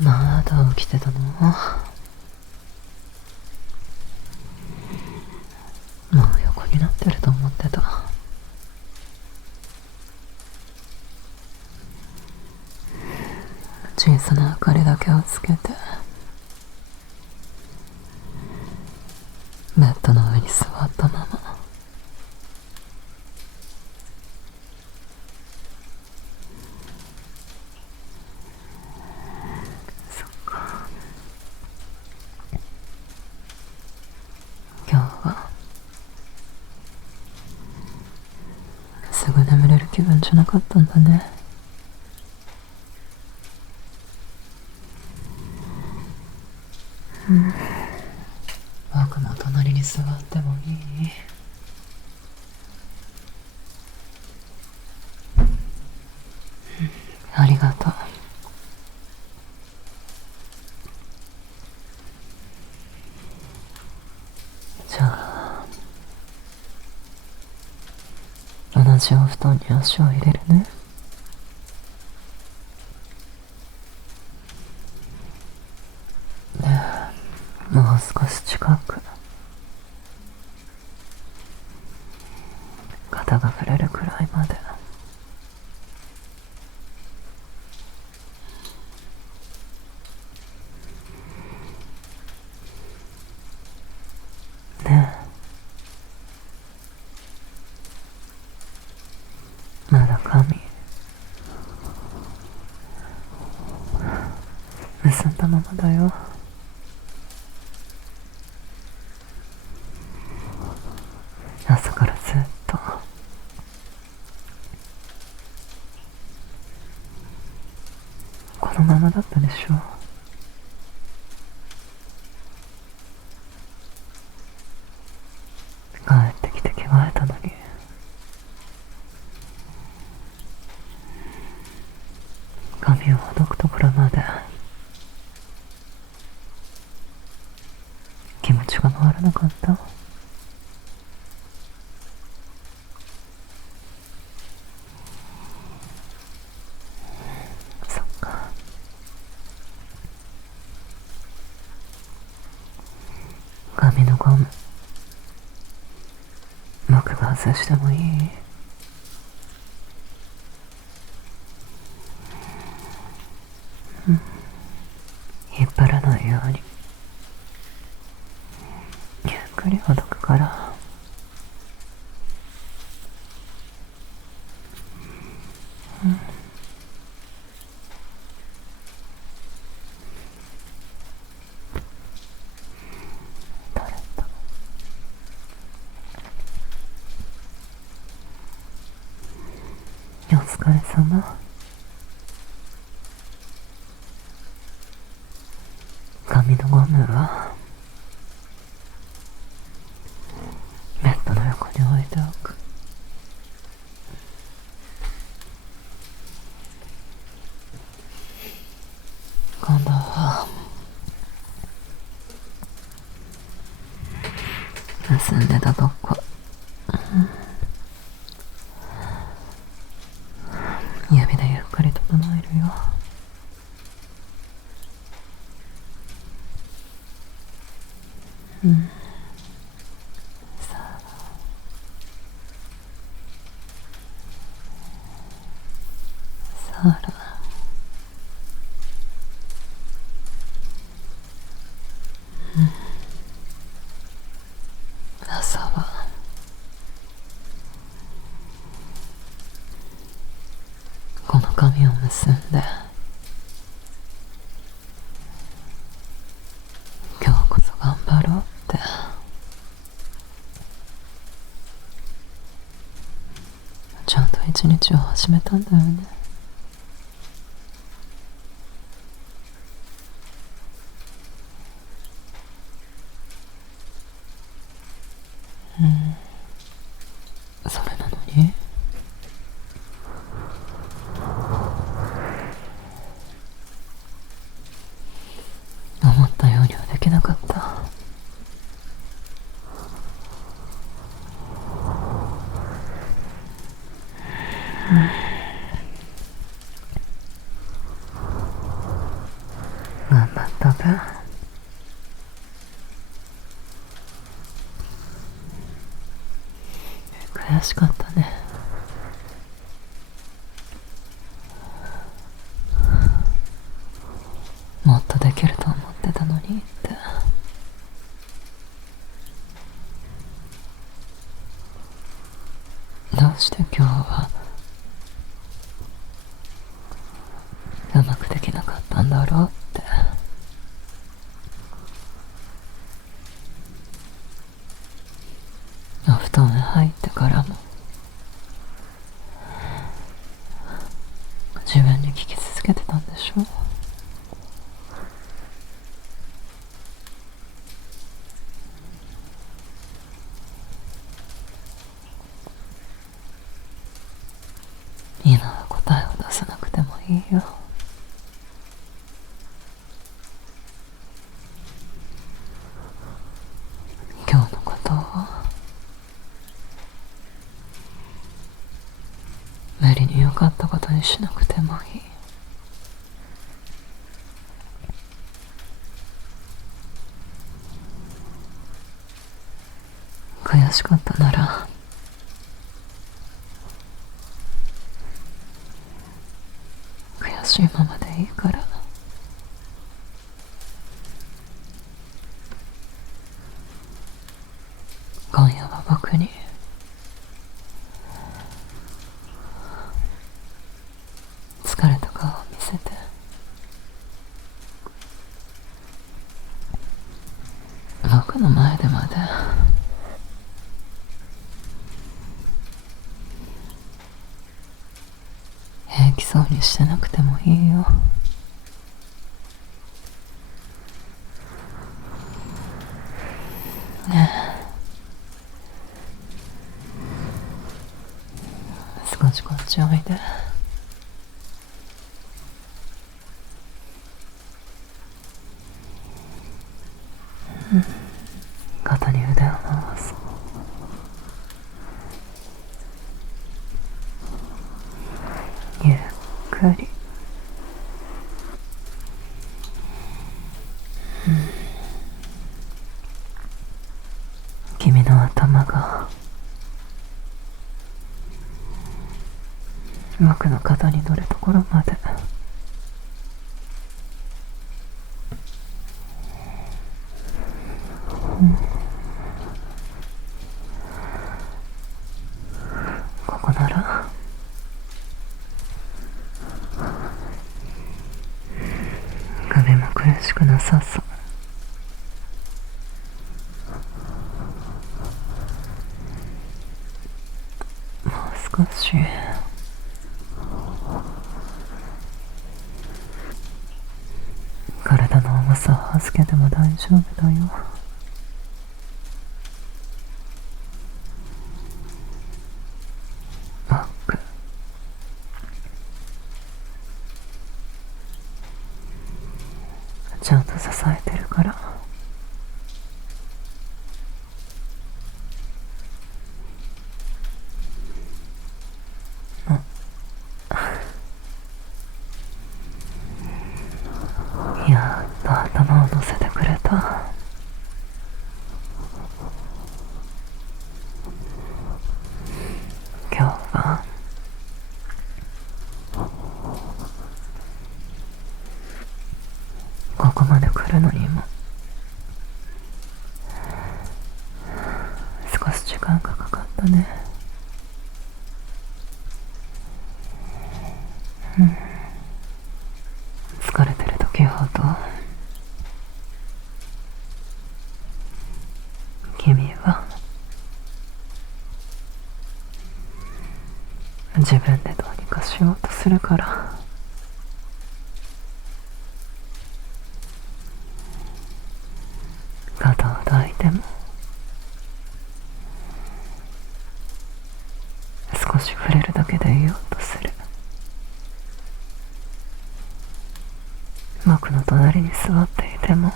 まだ起きてたの？もう横になってると思ってた。小さな明かりだけをつけてベッドの上に座ったまま。そっか。今日はすぐ眠れる気分じゃなかったんだね。僕も隣に座ってもいい？ありがとう。じゃあ同じお布団に足を入れるね。もう少し近く、肩が触れるくらいまで。ねえ、まだ髪結んだままだよ。朝からずっとこのままだったでしょ。帰ってきて着替えたのに。髪をほどくところまで気持ちが回らなかった。そっか。髪のゴム僕が外してもいい？引っ張らないようにゆっくりほどくから。取れた。お疲れ様。髪のゴムはベッドの横に置いておく。今度は結んでたとこ指でゆっくり整えるよ。さあさら朝はこの髪を結んで今日こそ頑張ろうってちゃんと一日を始めたんだよね。それなのに思ったようにはできなかった。多分悔しかったね。もっとできると思ってたのにって。どうして今日はうまくできなかったんだろうって。お布団へ入ってからも自分に聞き続けてたんでしょ。今は答えを出さなくてもいいよ。今日のことを無理に良かったことにしなくてもいい。悔しかったなら悔しいままでいいから。今夜は僕に疲れた顔を見せて。僕の前でまで平気そうにしてなくてもいいよ。ねえ、少しこっちおいで。肩に腕を回す。ゆっくり。君の頭が僕の肩に乗るところまで。ここなら首も苦しくなさそう。もう少し体の重さを預けても大丈夫だよ。僕ちゃんと支えてるから。やっと頭を乗せてくれた。今日はここまで来るのにも少し時間がかかったね。疲れてる時ほど君は自分でどうにかしようとするから。肩を抱いても少し触れるだけでいようとする。僕の隣に座っていても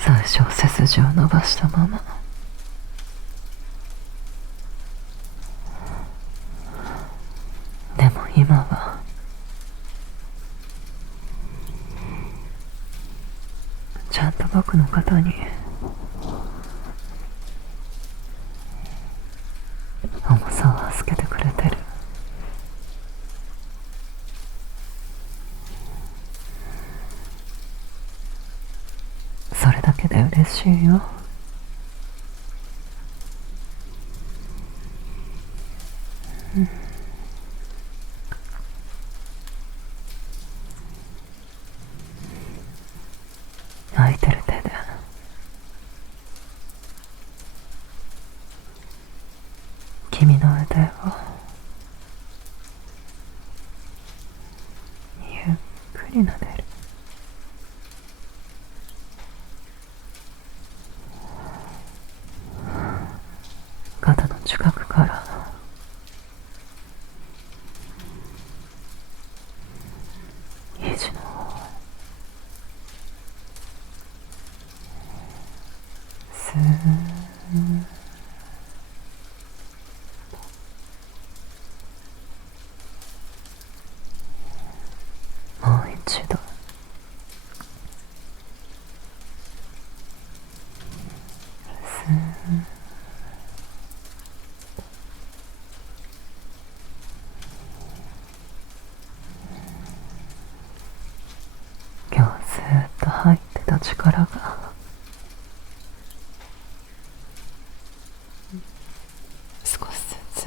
最初背筋を伸ばしたままでも今は僕の肩に重さを預けてくれてる。それだけで嬉しいよ。空いてる手で君の腕をゆっくり撫でる。肩の近くから肘の方へスーッ、もう一度スーッ、今日はずっと入ってた力が少しずつ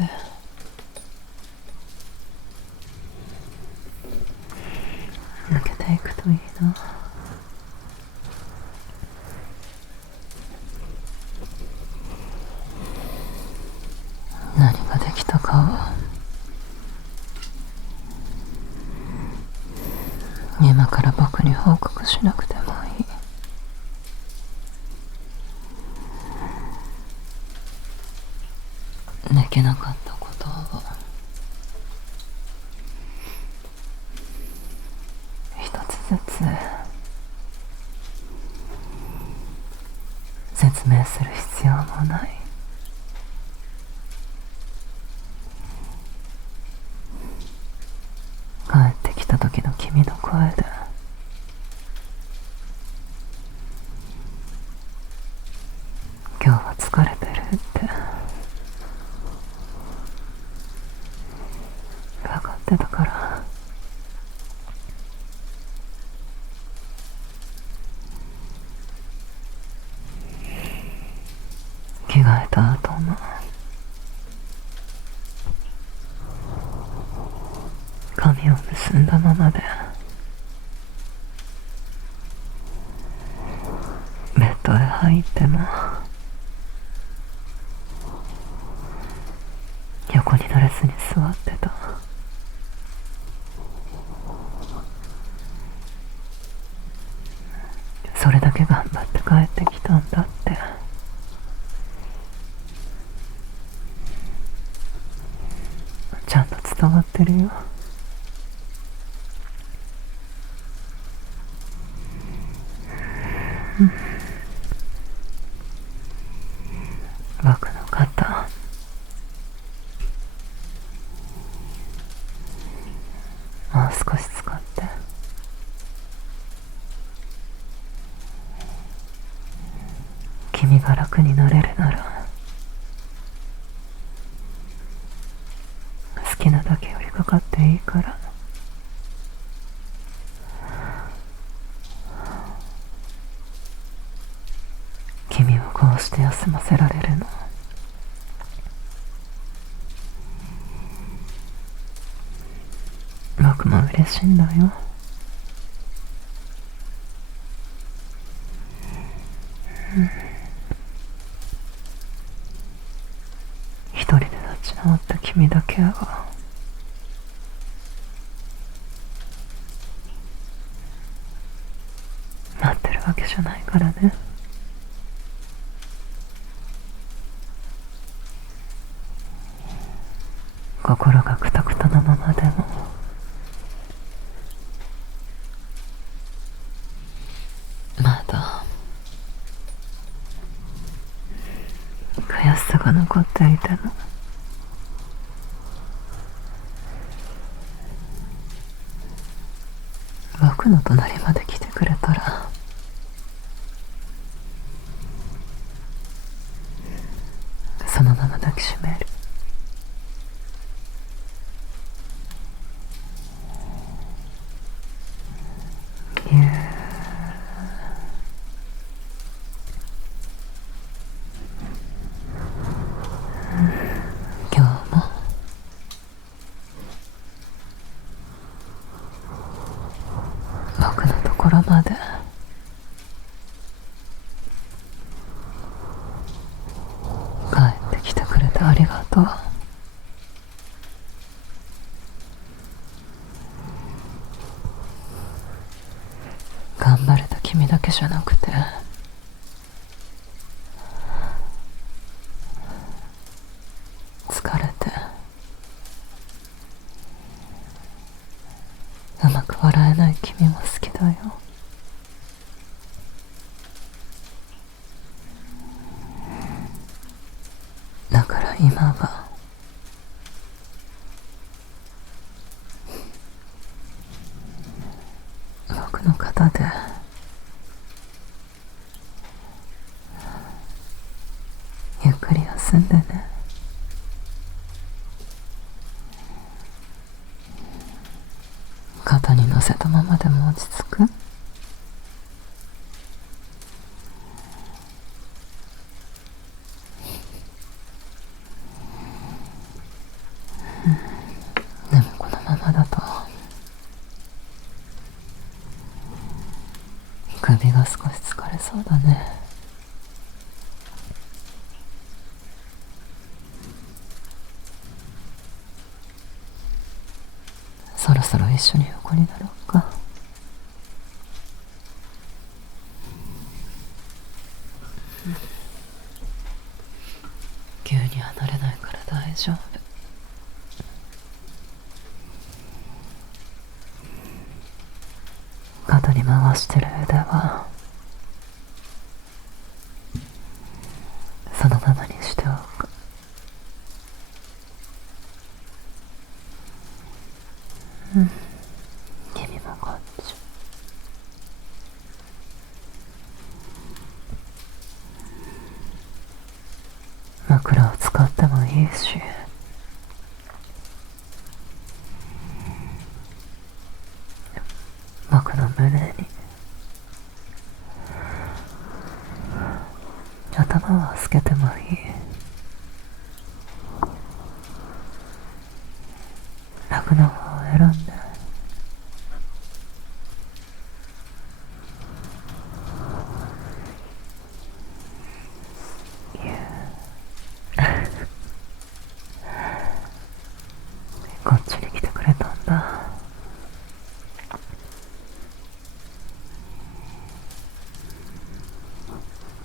抜けていくといいな。何ができたかは今から僕に報告しなくてもいい。できなかったことを一つずつ説明する必要もない。帰ってきた時の君の声で今日は疲れてるって分かってたから、着替えた後も髪を結んだままでベッドへ入っても横になれずに座ってた。それだけ頑張って帰ってきたんだってちゃんと伝わってるよ。僕の肩もう少し使って君が楽になれるなら好きなだけ寄りかかっていいから。君をこうして休ませられるの僕も嬉しいんだよ。一人で立ち直った君だけは待ってるわけじゃないからね。心がクタクタなままでもまだ悔しさが残っていても僕の隣まで来てくれたらろまで。帰ってきてくれてありがとう。頑張れた君だけじゃなくて、疲れてうまく笑えない君も好きだよ。だから今は僕の肩でゆっくり休んでね。肩に乗せたままでも落ち着く？でもこのままだと首が少し疲れそうだね。そろそろ一緒に横になろうか。急に離れないから大丈夫。肩に回してる腕はそのままにしておく。君もこっち。枕を使ってもいいし、僕の胸に頭を預けてもいい。楽な方を選んで。こっちに来てくれたんだ。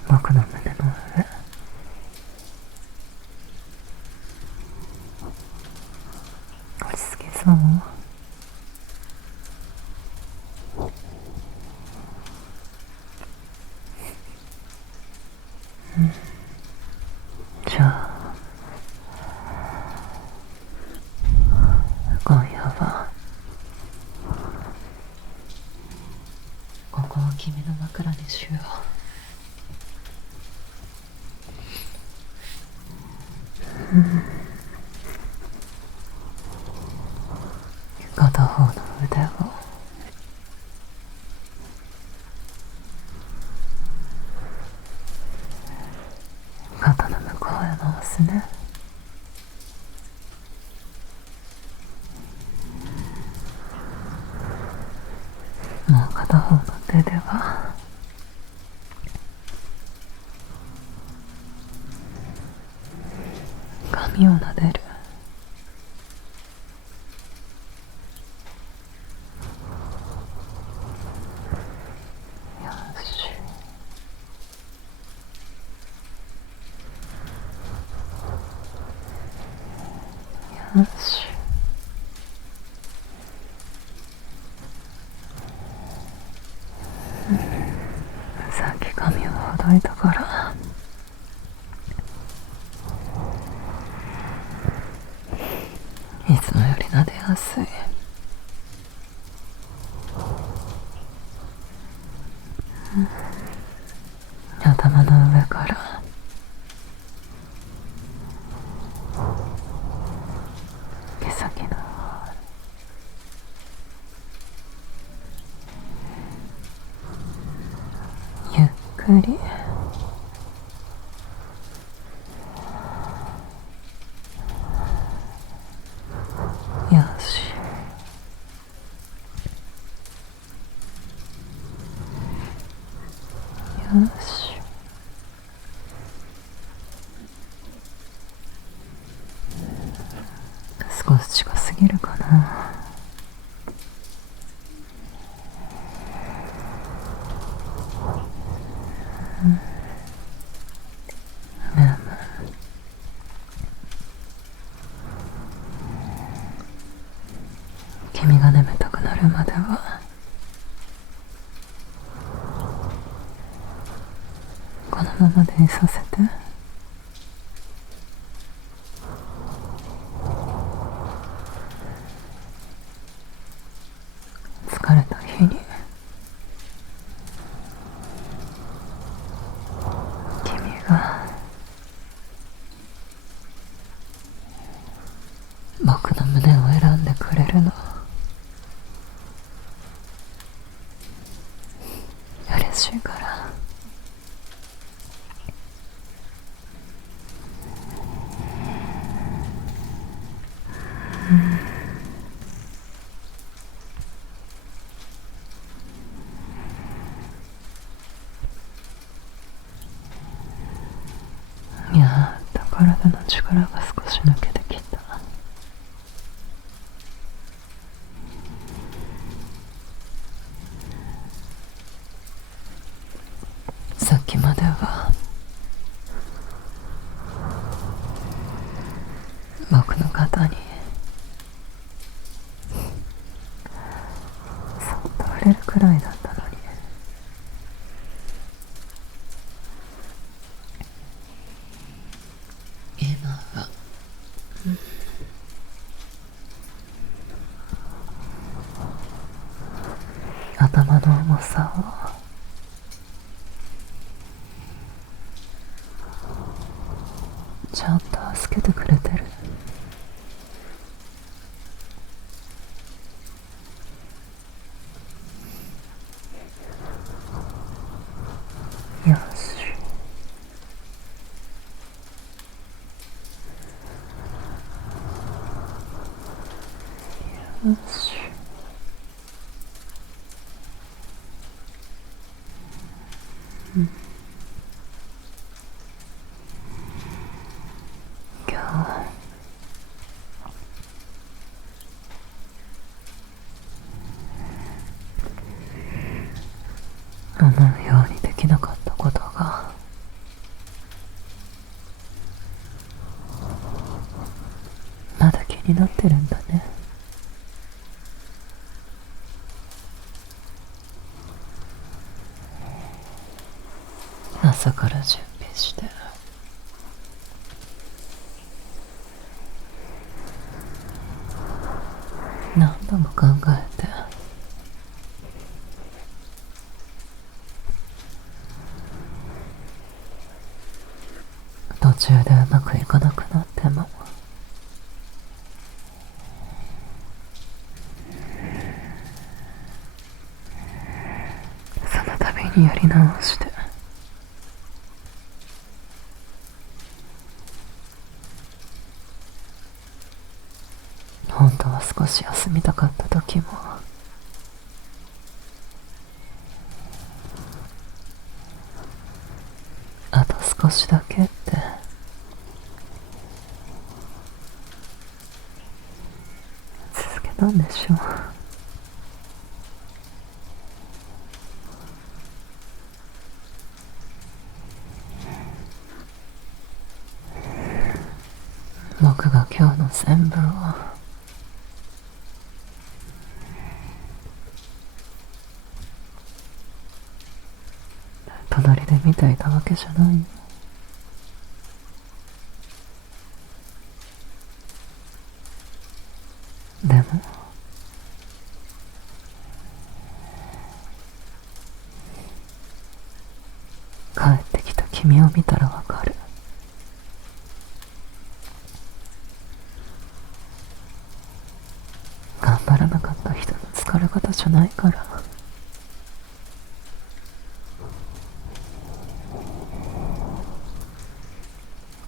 僕の胸の上。落ち着けそう？じゃあ今夜はここを君の枕にしよう。片方の腕を肩の向こうへ回すね。もう片方の手では髪を撫でる。よし。よし。さっき髪をほどいたからいつもより撫でやすい。頭の上から毛先の方、ゆっくりよし。少し近すぎるかな。でも君が眠たくなるまではこのままでいさせて。疲れた日に君が僕の胸を選んでくれるの嬉しいから。やっと体の力が少し抜けてきた。さっきまでは僕の肩にそっと触れるくらいだったのに、今は頭の重さをちゃんと助けてくれてる。よし、よし。今日思うようにできなかったことがまだ気になってるんだね。朝から準備して何度も考えて途中でうまくいかなくなってもその度にやり直して本当は少し休みたかった時もあと少しだけって続けたんでしょう。僕が今日の全部を隣で見ていたわけじゃないよ。でも帰ってきた君を見たらわかる。頑張らなかった人の疲れ方じゃないから。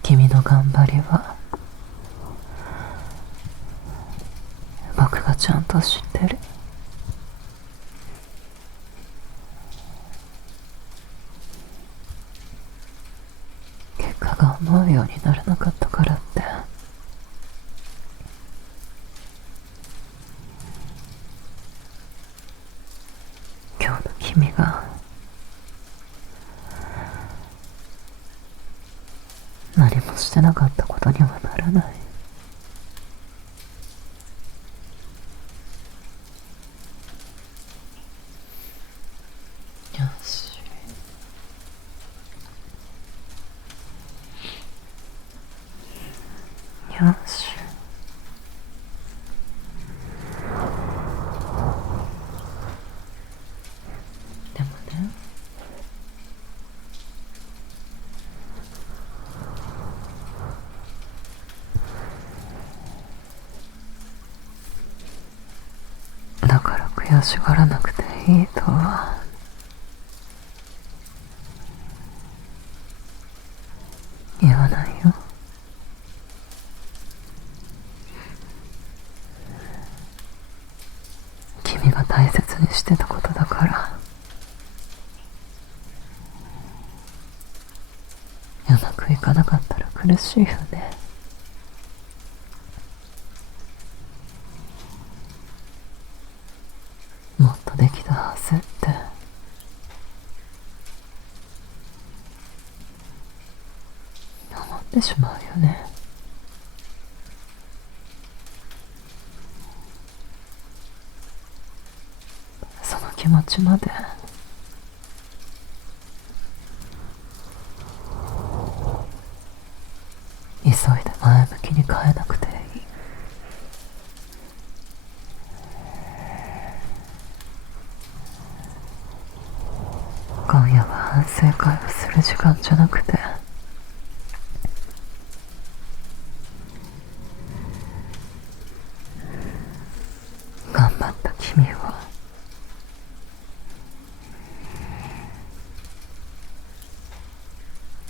君の頑張りは僕がちゃんと知ってる。結果が思うようにならなかったからって君が何もしてなかったことにはならない。よし。よし。でもね、だから悔しがらなくていいとは言わないよ。君が大切にしてたことだから。うまくいかなかったら苦しいよね。もっとできたはずって思ってしまうよね。その気持ちまで急いで前向きに変えなくていい。今夜は反省会をする時間じゃなくて、頑張った君を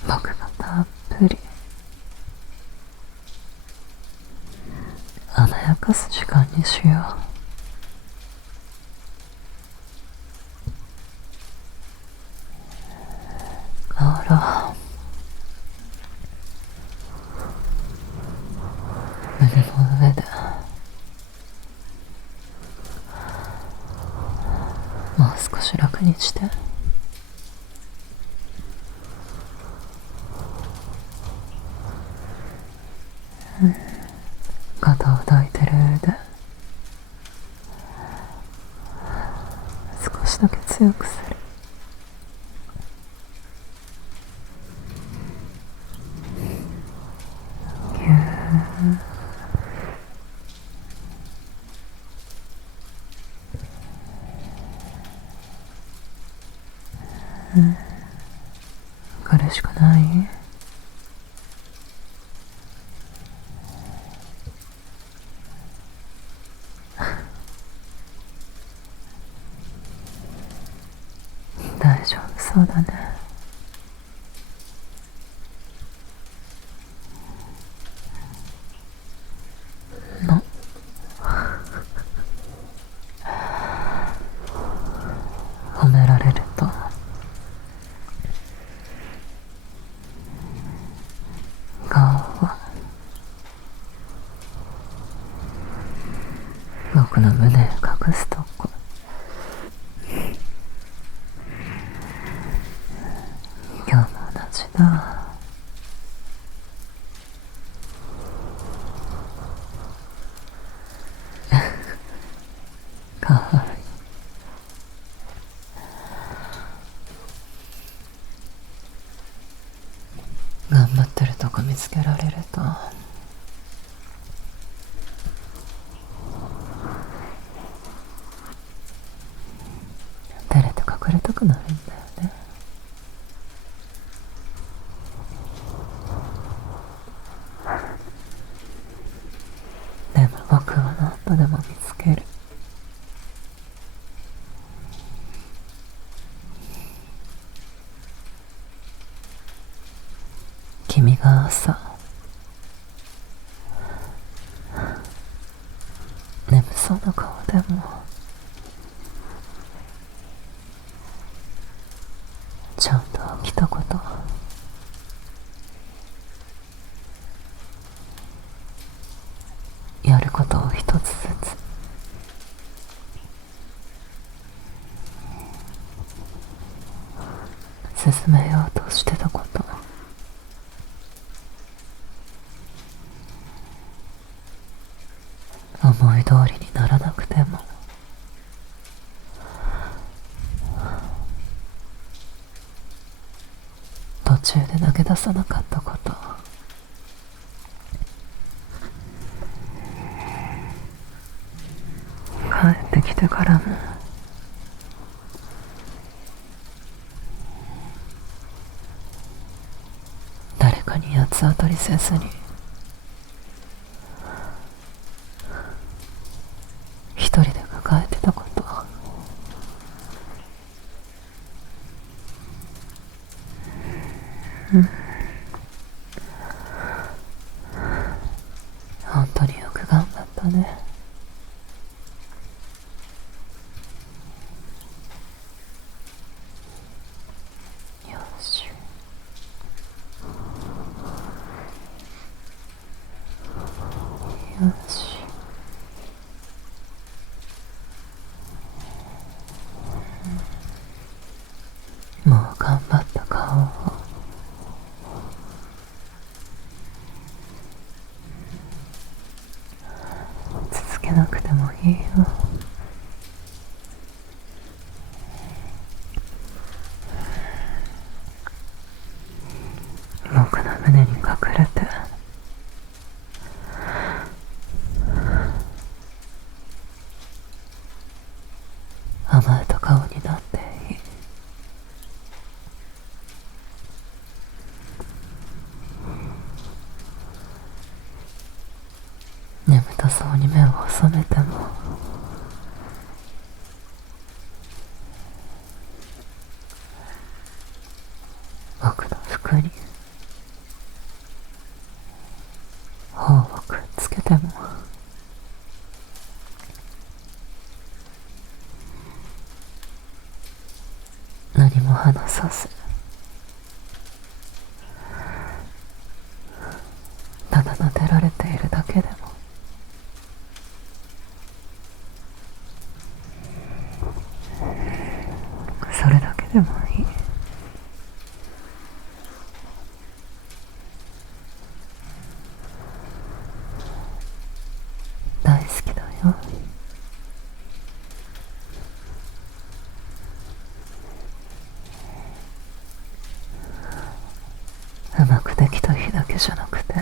僕がたっぷり甘やかす時間にしよう。あら、胸の上でもう少し楽にして。肩を抱いてる腕少しだけ強くする。ぎゅー苦しくない？大丈夫そうだね。の褒められると顔は僕の胸を隠すとこ。今日も同じだ。かわいい。頑張ってるとこ見つけられると照れて隠れたくないんだよね。でも僕は何度でも見つける。君が朝眠そうな顔でもちゃんと起きたこと、やることを一つずつ進めようとしてたこと、思い通りにならなくても途中で投げ出さなかったこと、帰ってきてからも誰かに八つ当たりせずに一人で抱えてたこと、本当によく頑張ったね。よし、よし、もう頑張った顔を続けなくてもいいよ。僕の胸に隠れて甘えた顔になっていい。眠たそうに目を細めても僕の服に頬をくっつけても何も話さず、ただ撫でられているだけでもそれだけでもいい。大好きだよ。うまくできた日だけじゃなくて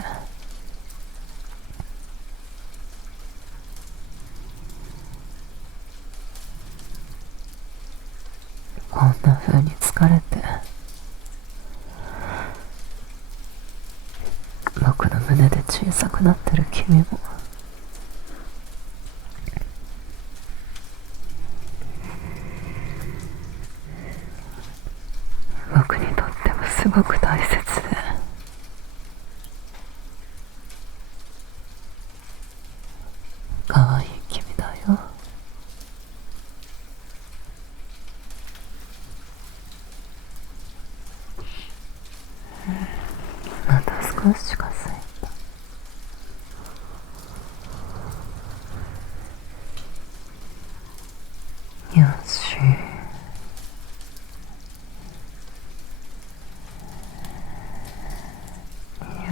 こんな風に疲れて僕の胸で小さくなってる君も僕にとってもすごく大切で、可愛い君だよ。また少し近づいた。よし、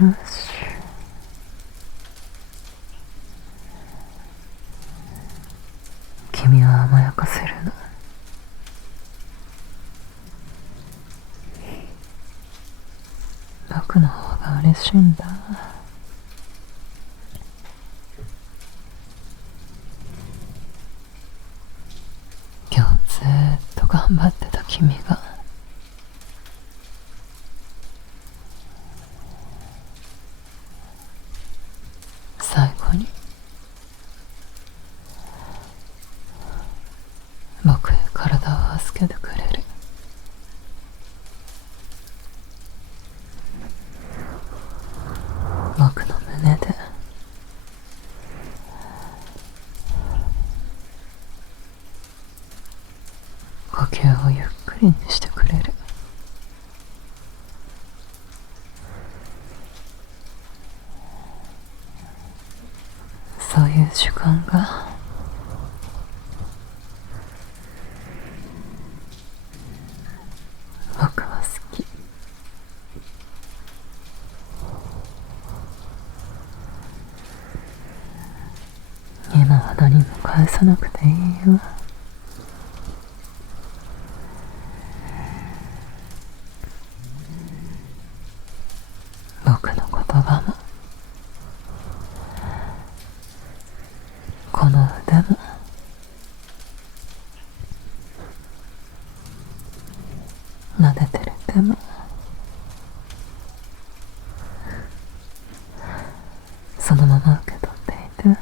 よし、君は甘やかせるの。僕の方が嬉しいんだ。今日ずーっと頑張ってた君が最後に僕へ体を預けてくれる。僕の胸で呼吸をゆっくりにしてくれる。そういう時間が僕は好き。何も返さなくていいよ。僕の言葉もこの腕も撫でてる手もそのまま受け取っていて、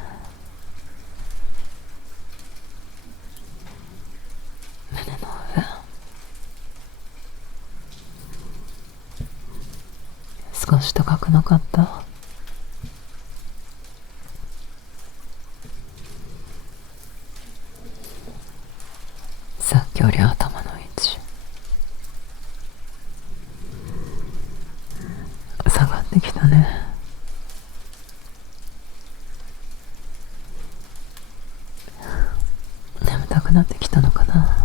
胸の上少し高くなかった？さっきより頭の位置下がってきたね。眠たくなってきたのかな。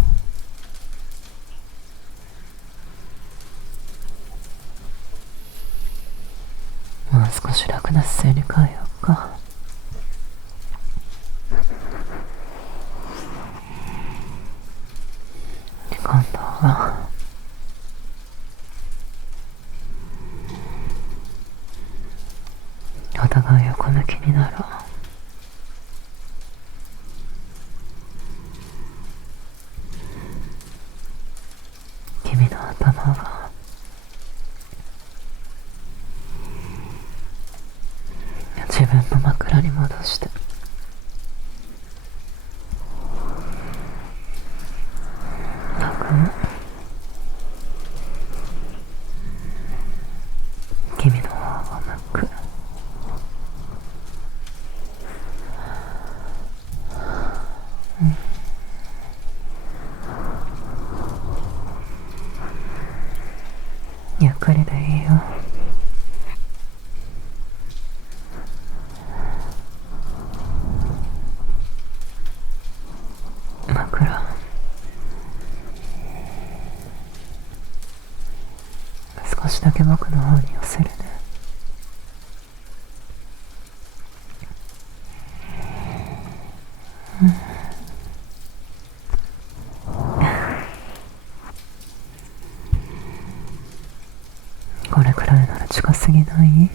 もう少し楽な姿勢に変えようか。今度はお互い横向きになろう。君の頭は自分の枕に戻して、僕も君の方を向く。ゆっくりでいいよ。枕少しだけ僕の方に寄せるね。これくらいなら近すぎない？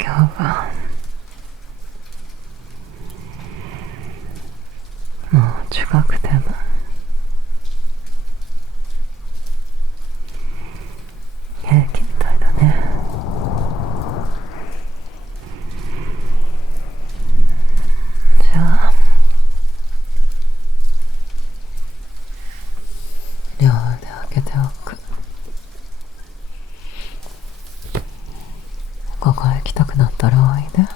今日はもう近くても平気みたいだね。じゃあ両腕開けておく。ここへ行きたくなったらおいで。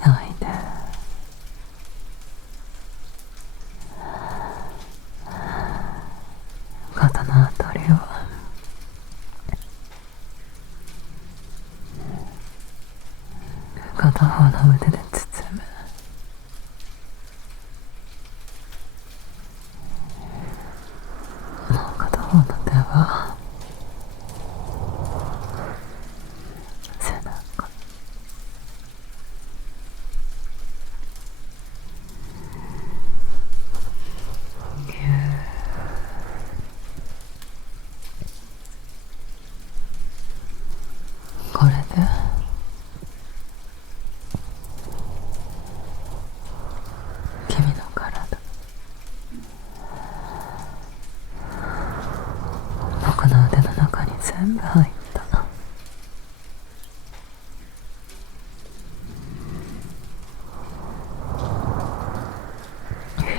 おいで。肩のあたりを片方の腕で包む。もう片方の手は背中、ぎゅー。これで君の体、僕の腕の中に全部入った。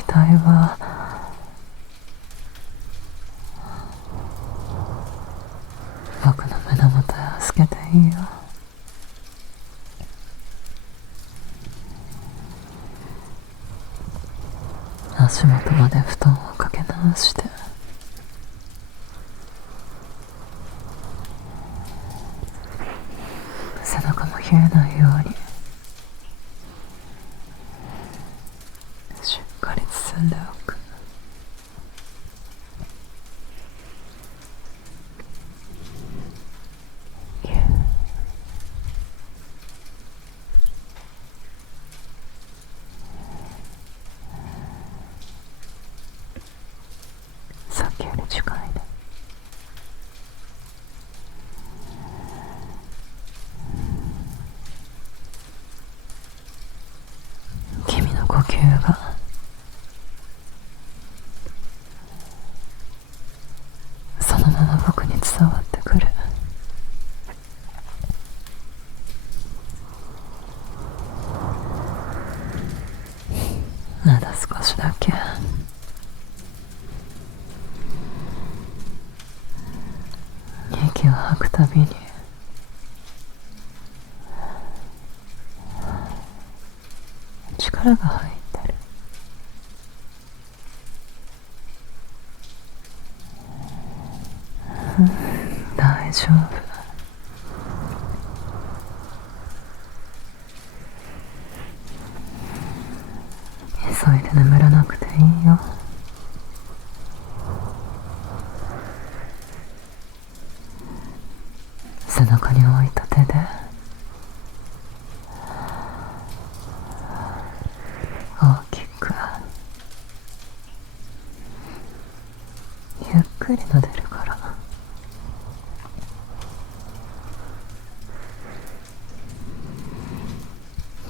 額は僕の胸元へ預けていいよ。足元まで布団をかけ直して、背中も冷えないように吸がそのまま僕に伝わってくる。まだ少しだけ。息を吐くたびに力が入ってる。大丈夫。急いで眠らなくていいよ。背中に置いた手で大きくゆっくり撫でるから。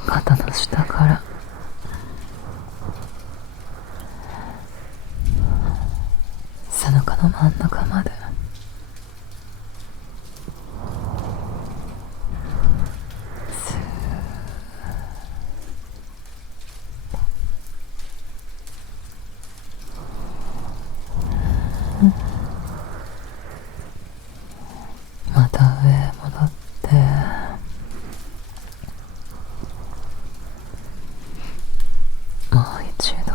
肩の下から背中の真ん中までまた上へ戻ってもう一度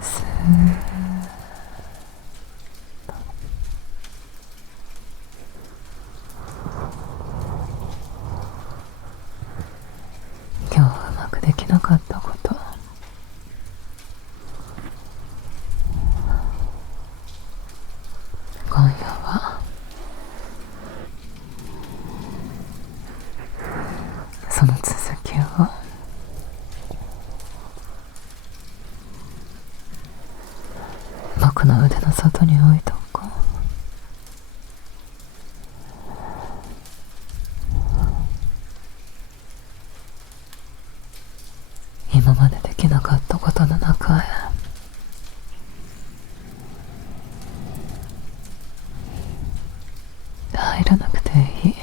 スーッと今日はうまくできなかったこと、今夜はその続きを僕の腕の外に置いとこう。今までできなかったことの中へ入らなくていい。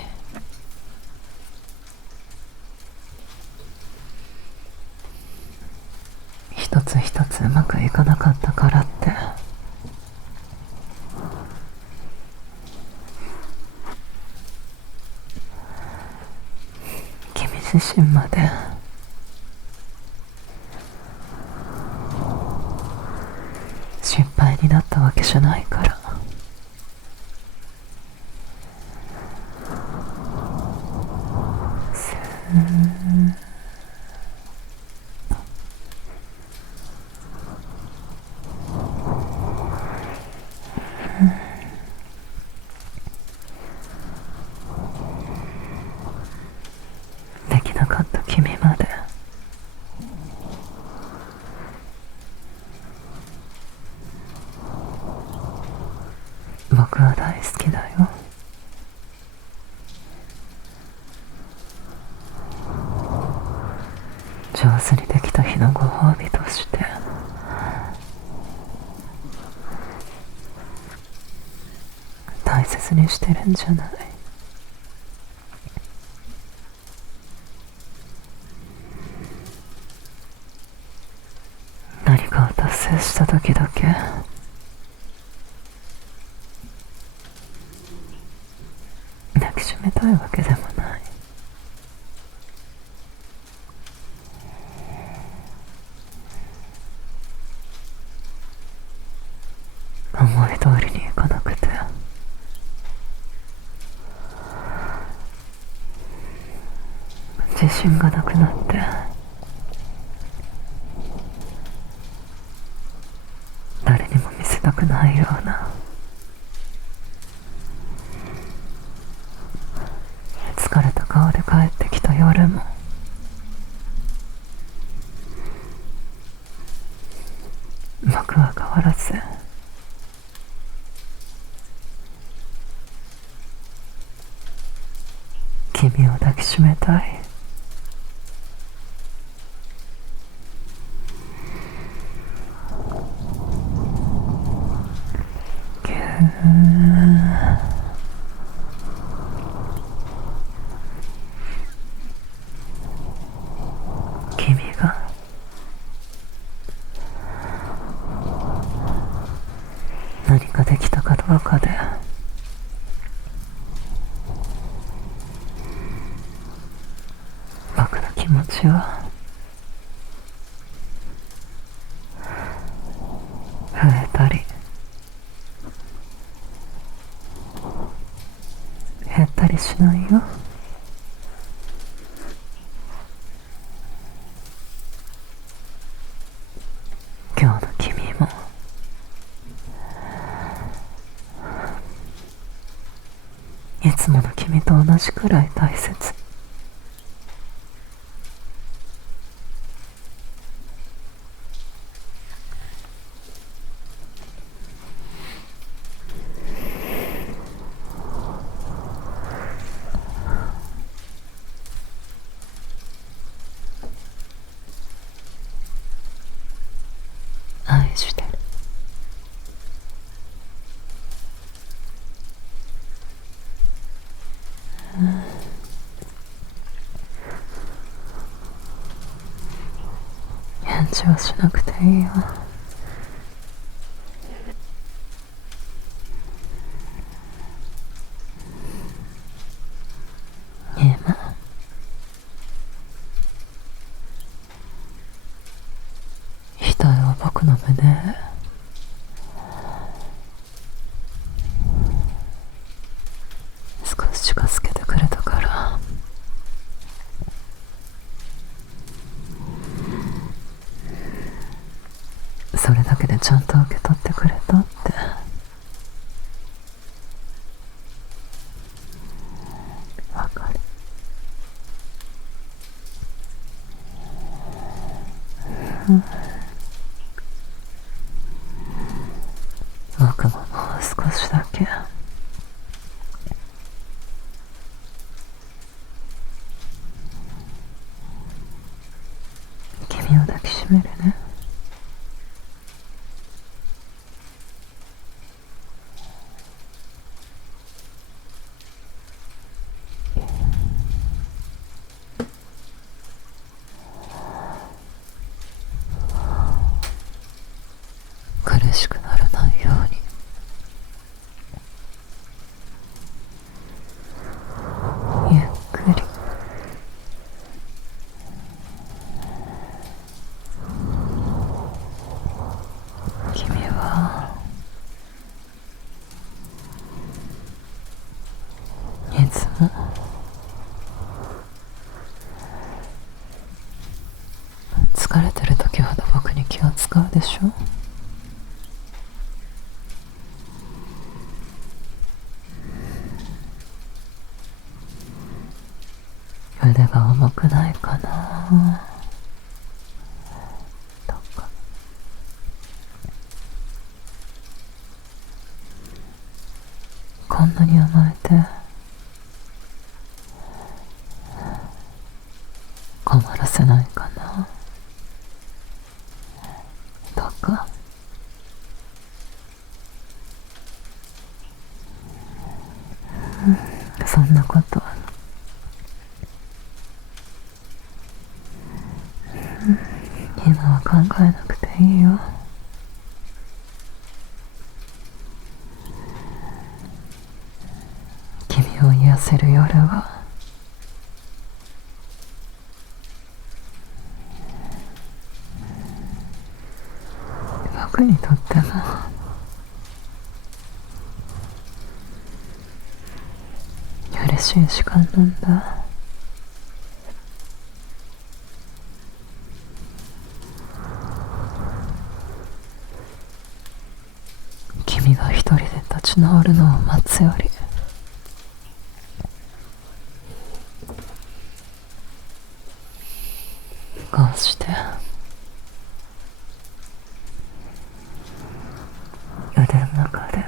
一つ一つうまくいかなかったからって君自身まで失敗になったわけじゃないから。スーッできなかった君まで僕は大好きだよ。上手にできた日のご褒美として大切にしてるんじゃない。何かを達成した時だけ抱きしめたいわけでもない。思い通りにいかなくて自信がなくなって誰にも見せたくないような疲れた顔で帰ってきた夜も僕は変わらず君を抱きしめたい。ぎゅー。君が何かできたかどうかで僕の気持ちは増えたり減ったりしないよ。今日の君もいつもの君と同じくらい大切。愛してる。返事はしなくていいよ。今額を僕の胸へ少し近づけてくれたから、それだけでちゃんと受け取ってくれたって。わかる。僕ももう少しだけ君を抱きしめるね。苦しくならないようにゆっくり君はいつも疲れてる時ほど僕に気を使うでしょ。腕が重くないかなとか、こんなに甘えて困らせないかなとか、そんなこと今は考えなくていいよ。君を癒せる夜は僕にとっても嬉しい時間なんだ。君が一人で立ち直るのを待つよりこうして腕の中で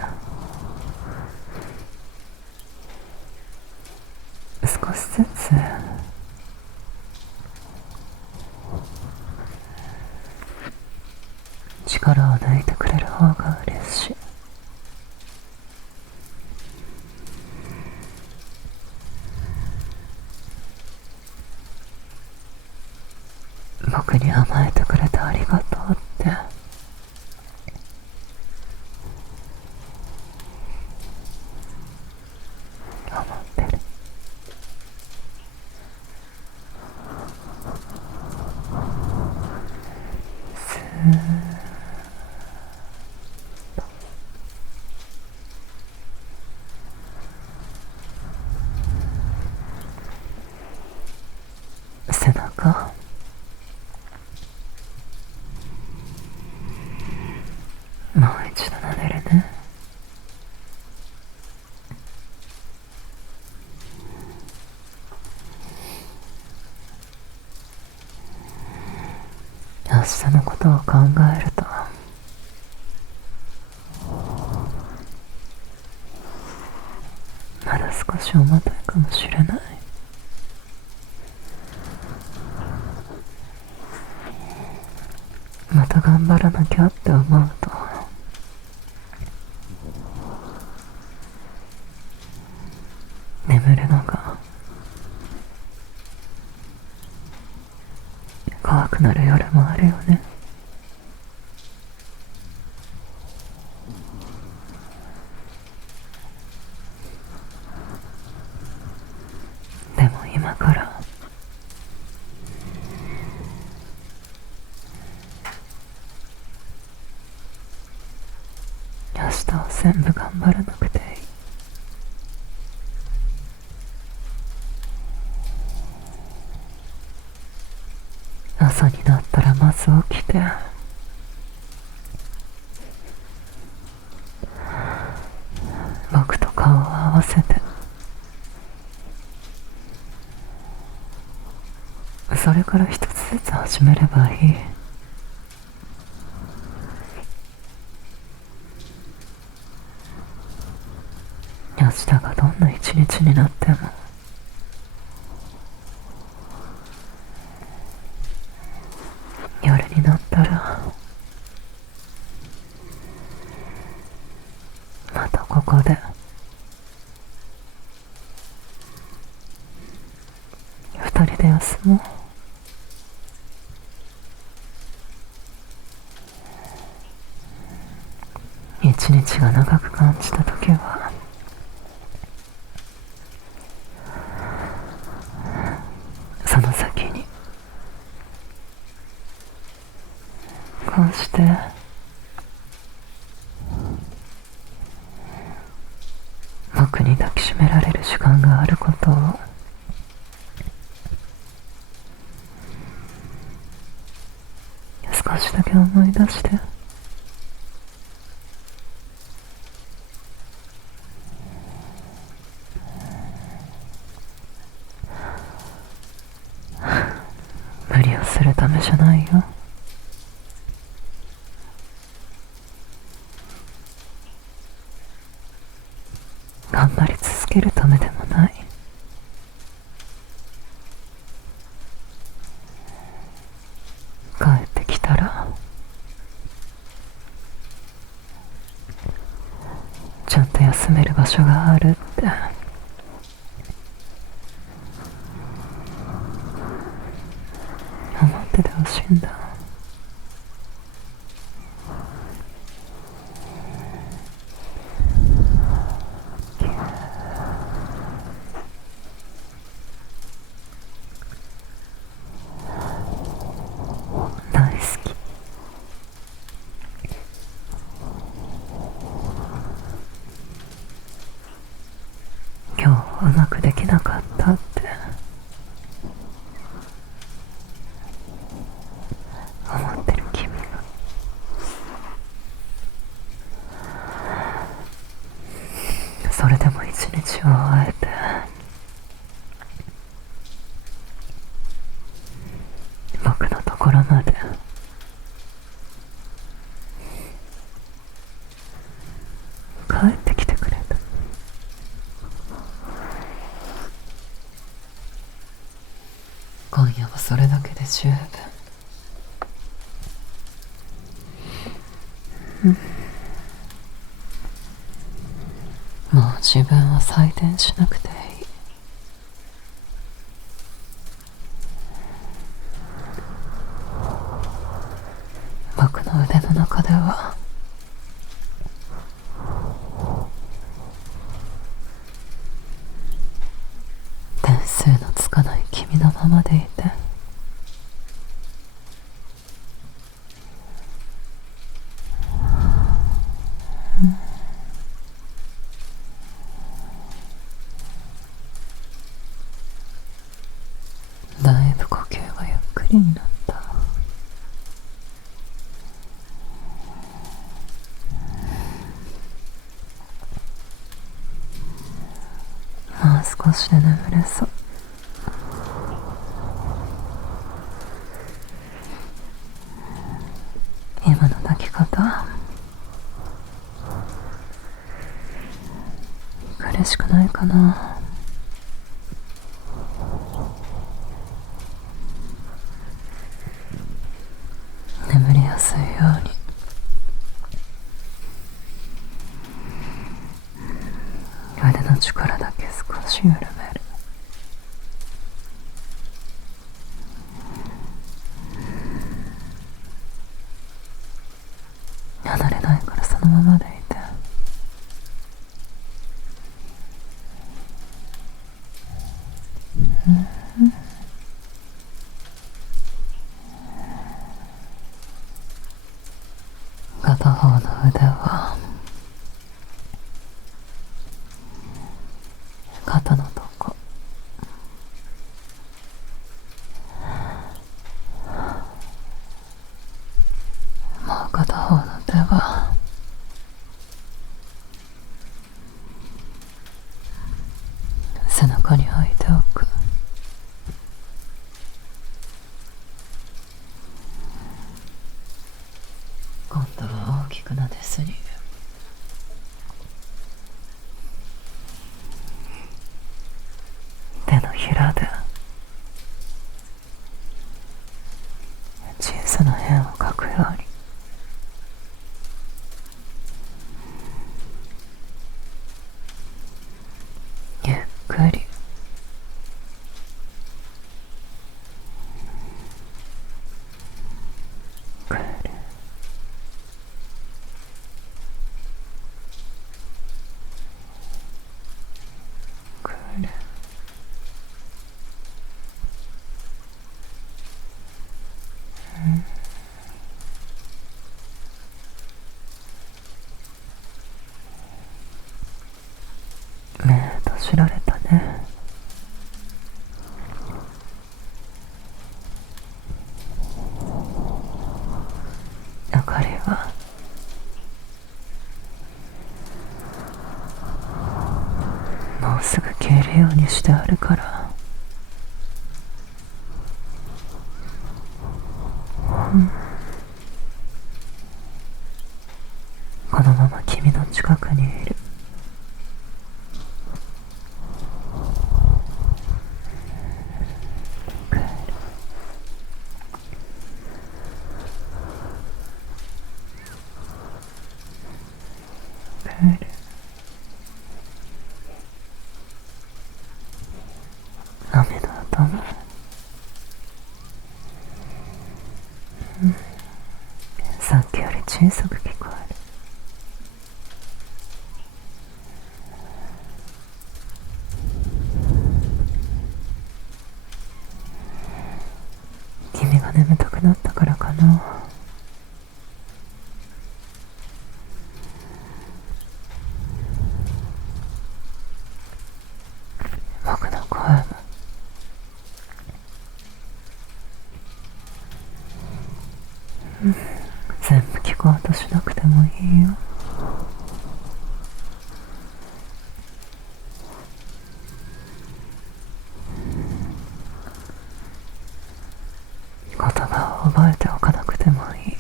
少しずつ力を抜いてくれる方が嬉しい。僕に甘えてくれてありがとうって思ってる。スーッ背中、もう一度撫でるね。明日のことを考えるとまだ少し重たいかもしれない。また頑張らなきゃって思うと眠るのが怖くなる夜もあるよね。でも今から明日は全部頑張らなくていい。朝になったらまず起きて僕と顔を合わせて、それから一つずつ始めればいい。明日がどんな一日になっても夜になったらまたここで二人で休もう。一日が長く感じたときはその先にこうして僕に抱きしめられる時間があることを少しだけ思い出して。無理をするためじゃないよ。頑張り続けるためでもない。帰ってきたらちゃんと休める場所があるって思っててほしいんだ。大好き。今日はうまくできなかったって思ってる君がそれでも一日を終えて僕のところまで帰ってきてくれた。今夜はそれだけで十分。もう自分は採点しなくていい。僕の腕の中では点数のつかない君のままでいて、だいぶ呼吸がゆっくりになった。もう少しで眠れそう。今の抱き方苦しくないかな。眠りやすいように腕の力だけ少し緩める。離れないからそのままでいて。片方の腕は肩のとこ、もう片方の手は背中に置いておく。今度は大きくなですに手のひらで小さな円を描くように。ゆっくりくるくる。目閉じられたね。明かりはもうすぐ消えるようにしてあるから、このまま君の近くにいる。雨の音もさっきより小さく聞こえる。君が眠たくなったからかな。僕の声も全部聞こうとしなくてもいいよ。言葉を覚えておかなくてもいい。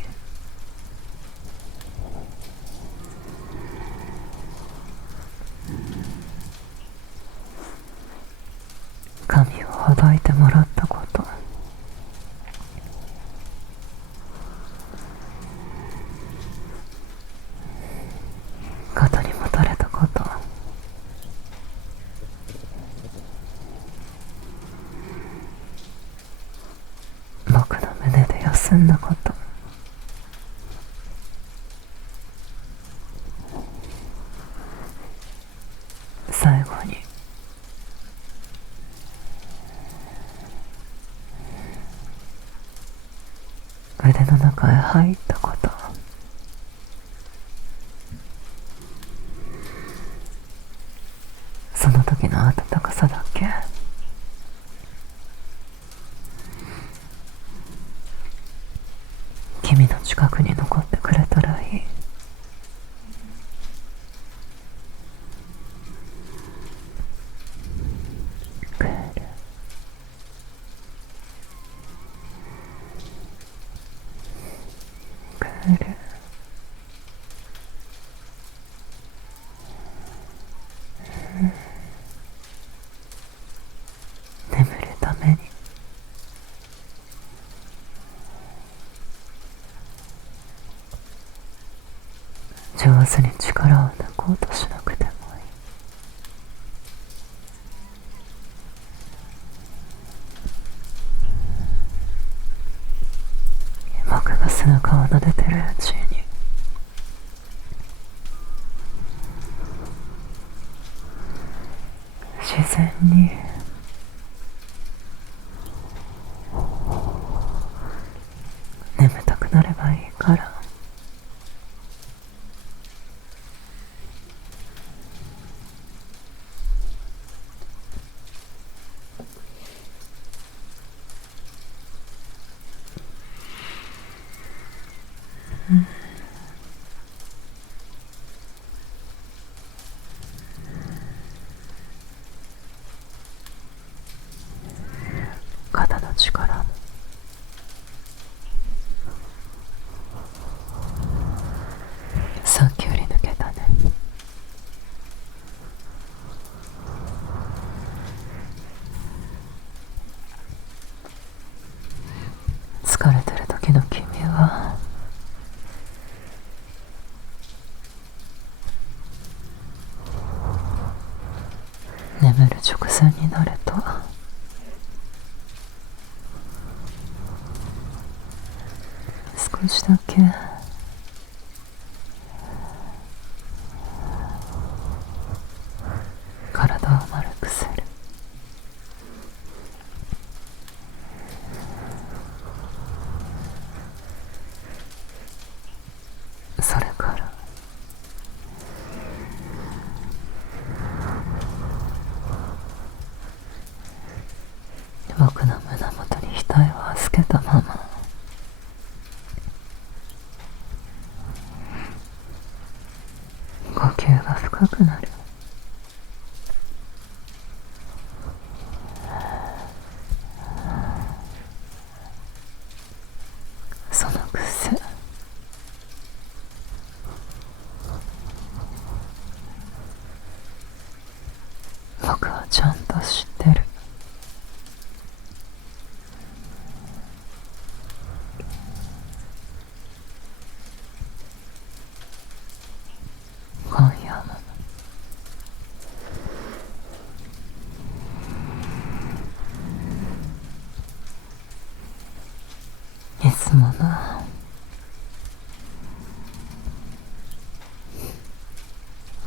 神をほどいてもらったこと、済んだこと、最後に腕の中へ入ったこと、その時の温かさだけ君の近くに残ってくれたらいい。クール、クール、眠るために上手に力を抜こうとしなくてもいい。僕が背中を撫でてるうちに自然に眠たくなればいいから。肩の力もさっきより抜けたね。疲れてる時の君は眠る直前になると少しだけ体を丸くする。それから僕の胸元に額を預けたまま呼吸が深くなる。その癖僕はちゃんと知ってる。今夜もいつもの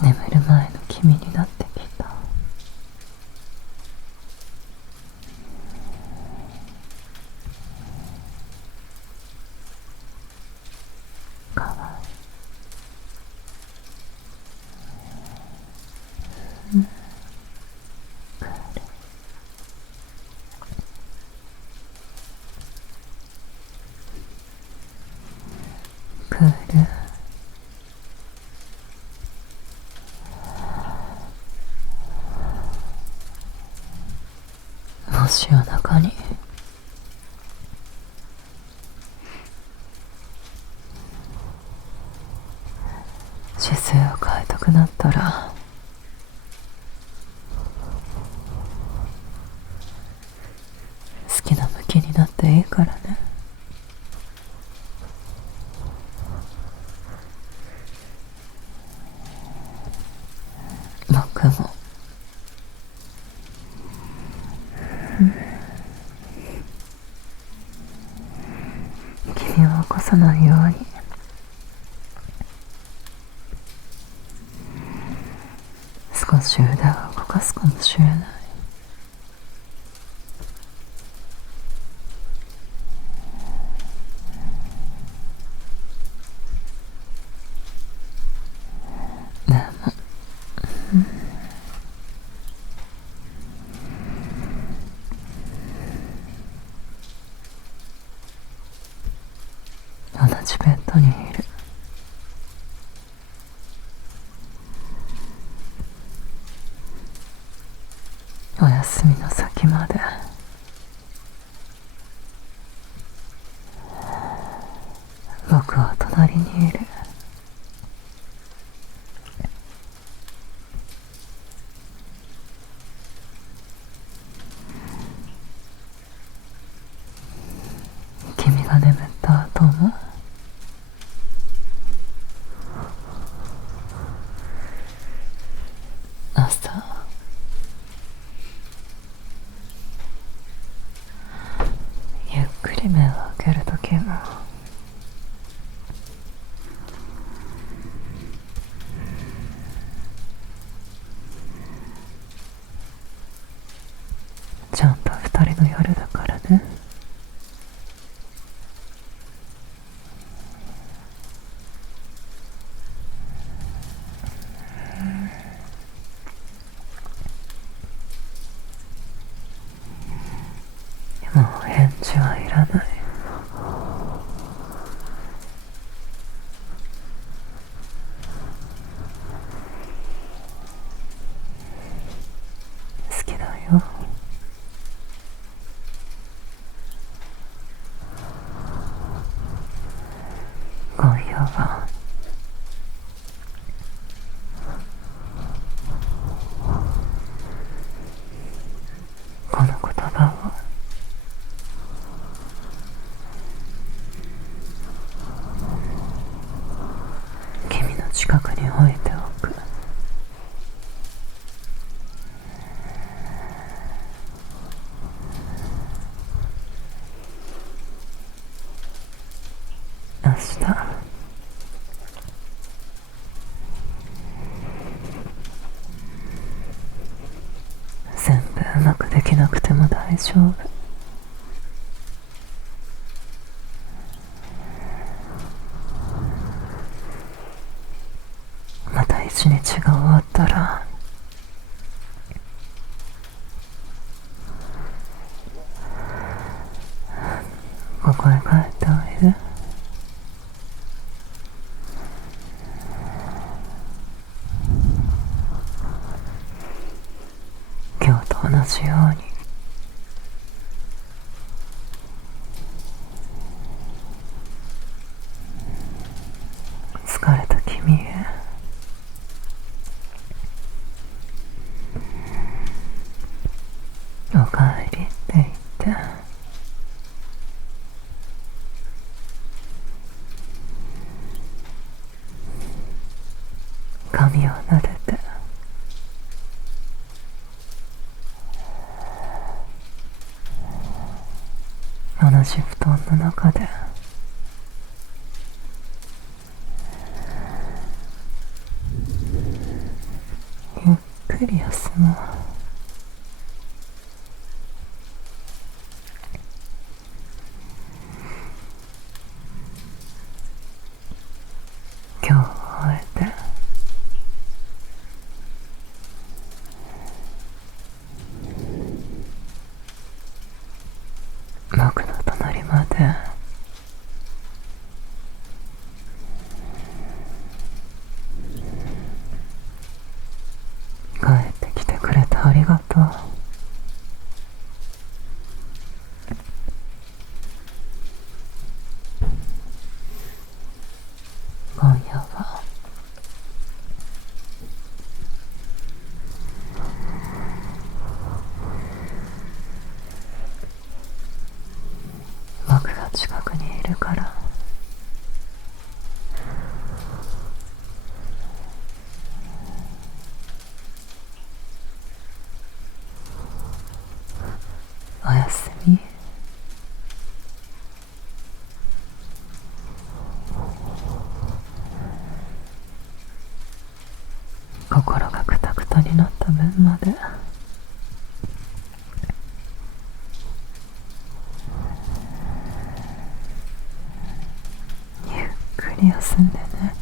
眠る前の君になってきた。かわいい。クール、もし夜中に姿勢を変えたくなったら好きな向きになっていいからね。僕もさないように。少し腕を動かすかもしれない。でも同じベッドにいる。お休みの先まで僕は隣にいる。君が眠った後も朝ゆっくり目を開けるときもちゃんと二人の夜だからね。もう返事はいらない。好きだよ。今夜はこの言葉を君の近くに置いておく。明日全部うまくできなくても大丈夫。また一日が終わったらここへ帰っておいで。今日と同じように。疲れた君へおかえりって言って髪を撫でて同じ布団の中でゆっくり休もう。今日を終えて僕の隣まで帰ってきてくれてありがとう。今夜は僕が近くにいるからおやすみ。に休んでね。